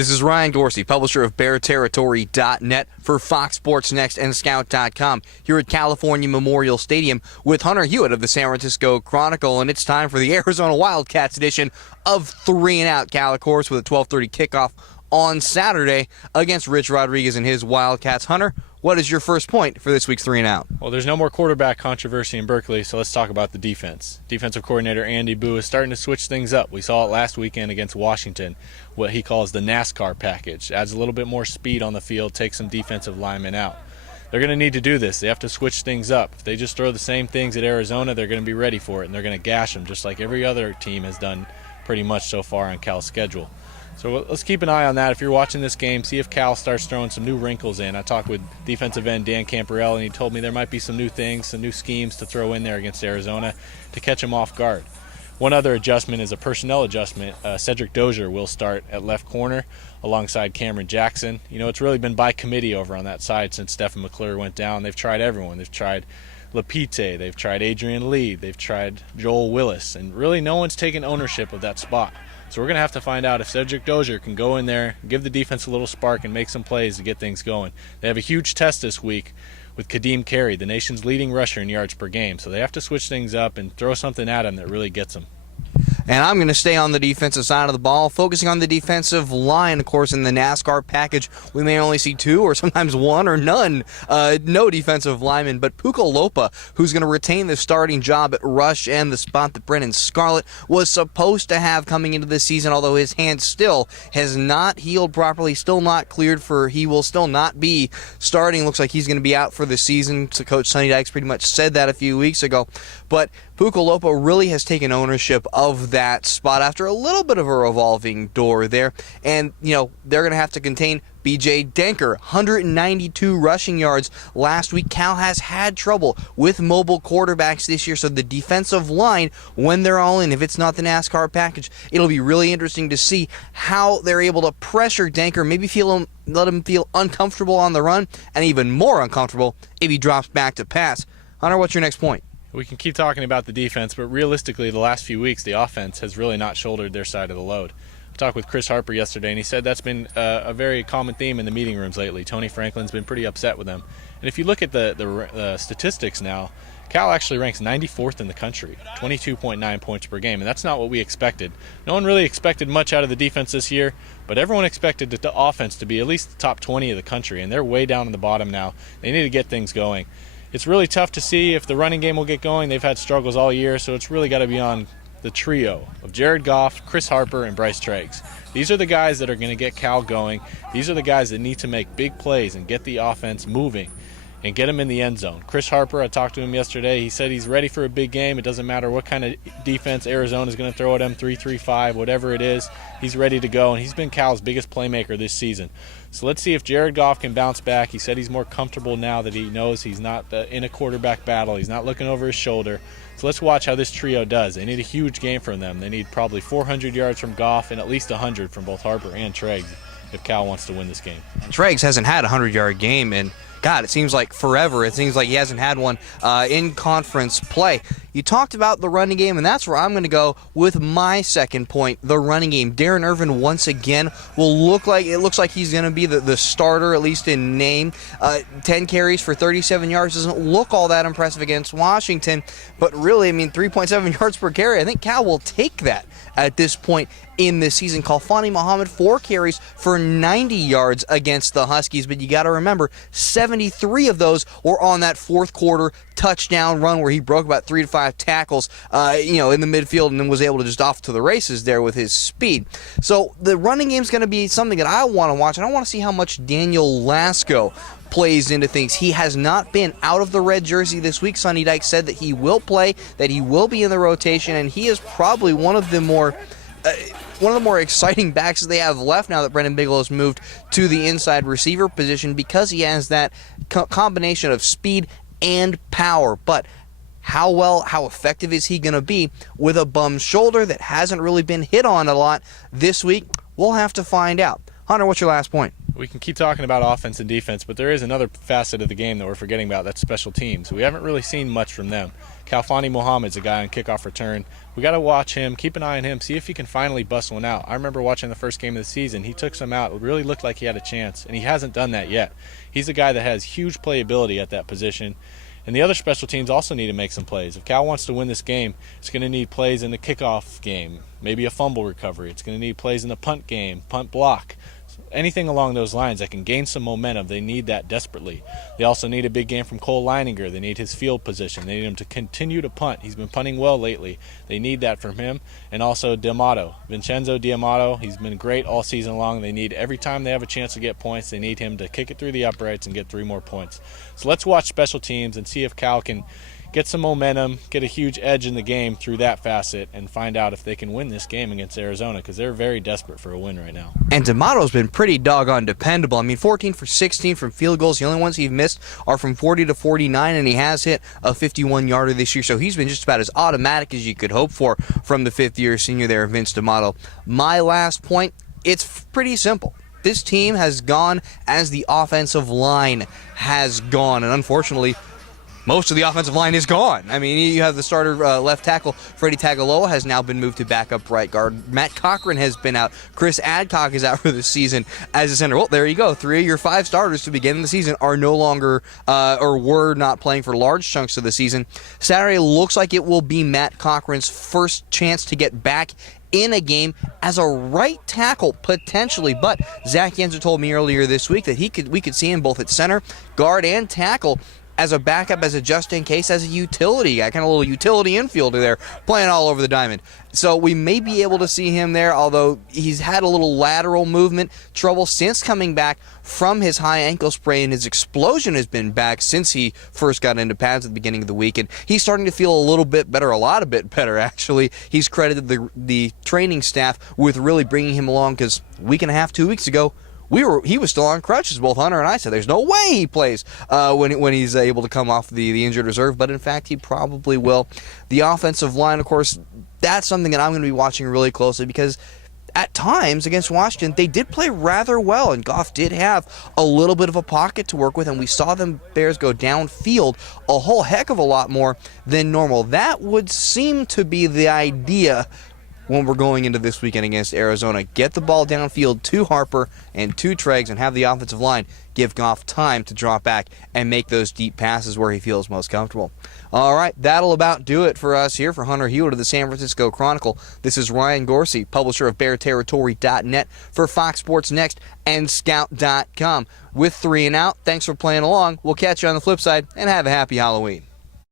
This is Ryan Dorsey, publisher of BearTerritory.net for Fox Sports Next and Scout.com, here at California Memorial Stadium with Hunter Hewitt of the San Francisco Chronicle, and it's time for the Arizona Wildcats edition of 3 and Out. Cal, of course, with a 12:30 kickoff on Saturday against Rich Rodriguez and his Wildcats. Hunter, what is your first point for this week's 3 and Out? Well, there's no more quarterback controversy in Berkeley, so let's talk about the defense. Defensive coordinator Andy Boo is starting to switch things up. We saw it last weekend against Washington, what he calls the NASCAR package. Adds a little bit more speed on the field, takes some defensive linemen out. They're going to need to do this. They have to switch things up. If they just throw the same things at Arizona, they're going to be ready for it, and they're going to gash them just like every other team has done pretty much so far on Cal's schedule. So let's keep an eye on that. If you're watching this game, see if Cal starts throwing some new wrinkles in. I talked with defensive end Dan Camparell, and he told me there might be some new things, some new schemes to throw in there against Arizona to catch them off guard. One other adjustment is a personnel adjustment. Cedric Dozier will start at left corner alongside Cameron Jackson. You know, it's really been by committee over on that side since Stephen McClure went down. They've tried everyone. They've tried Lapite, they've tried Adrian Lee, they've tried Joel Willis, and really no one's taken ownership of that spot. So we're going to have to find out if Cedric Dozier can go in there, give the defense a little spark, and make some plays to get things going. They have a huge test this week with Carey, the nation's leading rusher in yards per game. So they have to switch things up and throw something at him that really gets them. And I'm going to stay on the defensive side of the ball, focusing on the defensive line. Of course, in the NASCAR package, we may only see 2 or sometimes 1 or none, no defensive linemen. But Puka Lopa, who's going to retain the starting job at rush and the spot that Brennan Scarlett was supposed to have coming into this season, although his hand still has not healed properly, still not cleared for, he will still not be starting. Looks like he's going to be out for the season. So Coach Sonny Dykes pretty much said that a few weeks ago. But Puka Lopa really has taken ownership of that spot after a little bit of a revolving door there. And, you know, they're going to have to contain B.J. Denker, 192 rushing yards last week. Cal has had trouble with mobile quarterbacks this year, so the defensive line, when they're all in, if it's not the NASCAR package, it'll be really interesting to see how they're able to pressure Denker, maybe let him feel uncomfortable on the run, and even more uncomfortable if he drops back to pass. Hunter, what's your next point? We can keep talking about the defense, but realistically, the last few weeks, the offense has really not shouldered their side of the load. I talked with Chris Harper yesterday, and he said that's been a very common theme in the meeting rooms lately. Tony Franklin's been pretty upset with them. And if you look at the statistics now, Cal actually ranks 94th in the country, 22.9 points per game, and that's not what we expected. No one really expected much out of the defense this year, but everyone expected the offense to be at least the top 20 of the country, and they're way down in the bottom now. They need to get things going. It's really tough to see if the running game will get going. They've had struggles all year, so it's really got to be on the trio of Jared Goff, Chris Harper, and Bryce Treggs. These are the guys that are going to get Cal going. These are the guys that need to make big plays and get the offense moving and get him in the end zone. Chris Harper, I talked to him yesterday. He said he's ready for a big game. It doesn't matter what kind of defense Arizona is going to throw at him, 3-3-5, whatever it is. He's ready to go, and he's been Cal's biggest playmaker this season. So let's see if Jared Goff can bounce back. He said he's more comfortable now that he knows he's not in a quarterback battle. He's not looking over his shoulder. So let's watch how this trio does. They need a huge game from them. They need probably 400 yards from Goff and at least 100 from both Harper and Treggs if Cal wants to win this game. Treggs hasn't had a 100-yard game in, God, it seems like forever. It seems like he hasn't had one in conference play. You talked about the running game, and that's where I'm going to go with my second point, the running game. Darren Irvin, once again, looks like he's going to be the starter, at least in name. 10 carries for 37 yards doesn't look all that impressive against Washington, but really, I mean, 3.7 yards per carry. I think Cal will take that at this point in this season. Khalfani Muhammad, 4 carries for 90 yards against the Huskies, but you got to remember, 73 of those were on that fourth quarter touchdown run where he broke about 3 to 5 tackles, in the midfield and then was able to just off to the races there with his speed. So the running game is going to be something that I want to watch, and I want to see how much Daniel Lasco plays into things. He has not been out of the red jersey this week. Sonny Dykes said that he will play, that he will be in the rotation, and he is probably one of the more exciting backs that they have left now that Brendan Bigelow's moved to the inside receiver position because he has that combination of speed and power. But how effective is he going to be with a bum shoulder that hasn't really been hit on a lot this week? We'll have to find out. Hunter, what's your last point? We can keep talking about offense and defense, but there is another facet of the game that we're forgetting about. That's special teams. We haven't really seen much from them. Kalfani Mohammed's a guy on kickoff return. We got to watch him, keep an eye on him, see if he can finally bust one out. I remember watching the first game of the season. He took some out. It really looked like he had a chance, and he hasn't done that yet. He's a guy that has huge playability at that position. And the other special teams also need to make some plays. If Cal wants to win this game, it's going to need plays in the kickoff game, maybe a fumble recovery. It's going to need plays in the punt game, punt block. Anything along those lines that can gain some momentum, they need that desperately. They also need a big game from Cole Leininger. They need his field position. They need him to continue to punt. He's been punting well lately. They need that from him. And also Vincenzo D'Amato, he's been great all season long. They need, every time they have a chance to get points, they need him to kick it through the uprights and get 3 more points. So let's watch special teams and see if Cal can get some momentum, get a huge edge in the game through that facet, and find out if they can win this game against Arizona, because they're very desperate for a win right now. And D'Amato's been pretty doggone dependable. I mean, 14 for 16 from field goals. The only ones he's missed are from 40 to 49, and he has hit a 51-yarder this year. So he's been just about as automatic as you could hope for from the fifth-year senior there, Vince D'Amato. My last point, it's pretty simple. This team has gone as the offensive line has gone, and unfortunately, most of the offensive line is gone. I mean, you have the starter left tackle, Freddie Tagaloa, has now been moved to backup right guard. Matt Cochran has been out. Chris Adcock is out for the season as a center. Well, there you go. 3 of your 5 starters to begin the season are no longer or were not playing for large chunks of the season. Saturday looks like it will be Matt Cochran's first chance to get back in a game as a right tackle, potentially. But Zach Yenser told me earlier this week that we could see him both at center, guard, and tackle as a backup, as a just-in-case, as a utility guy, kind of a little utility infielder there, playing all over the diamond. So we may be able to see him there, although he's had a little lateral movement trouble since coming back from his high ankle sprain. His explosion has been back since he first got into pads at the beginning of the week, and he's starting to feel a little bit better, a lot of bit better, actually. He's credited the training staff with really bringing him along, because a week and a half, 2 weeks ago, he was still on crutches. Both Hunter and I said there's no way he plays when he's able to come off the injured reserve, but in fact he probably will. The offensive line, of course, that's something that I'm going to be watching really closely, because at times against Washington they did play rather well, and Goff did have a little bit of a pocket to work with, and we saw them Bears go downfield a whole heck of a lot more than normal. That would seem to be the idea when we're going into this weekend against Arizona. Get the ball downfield to Harper and to Treggs, and have the offensive line give Goff time to drop back and make those deep passes where he feels most comfortable. All right, that'll about do it for us here. For Hunter Hewitt of the San Francisco Chronicle, this is Ryan Gorsey, publisher of BearTerritory.net, for Fox Sports Next and Scout.com. With 3 and Out, thanks for playing along. We'll catch you on the flip side, and have a happy Halloween.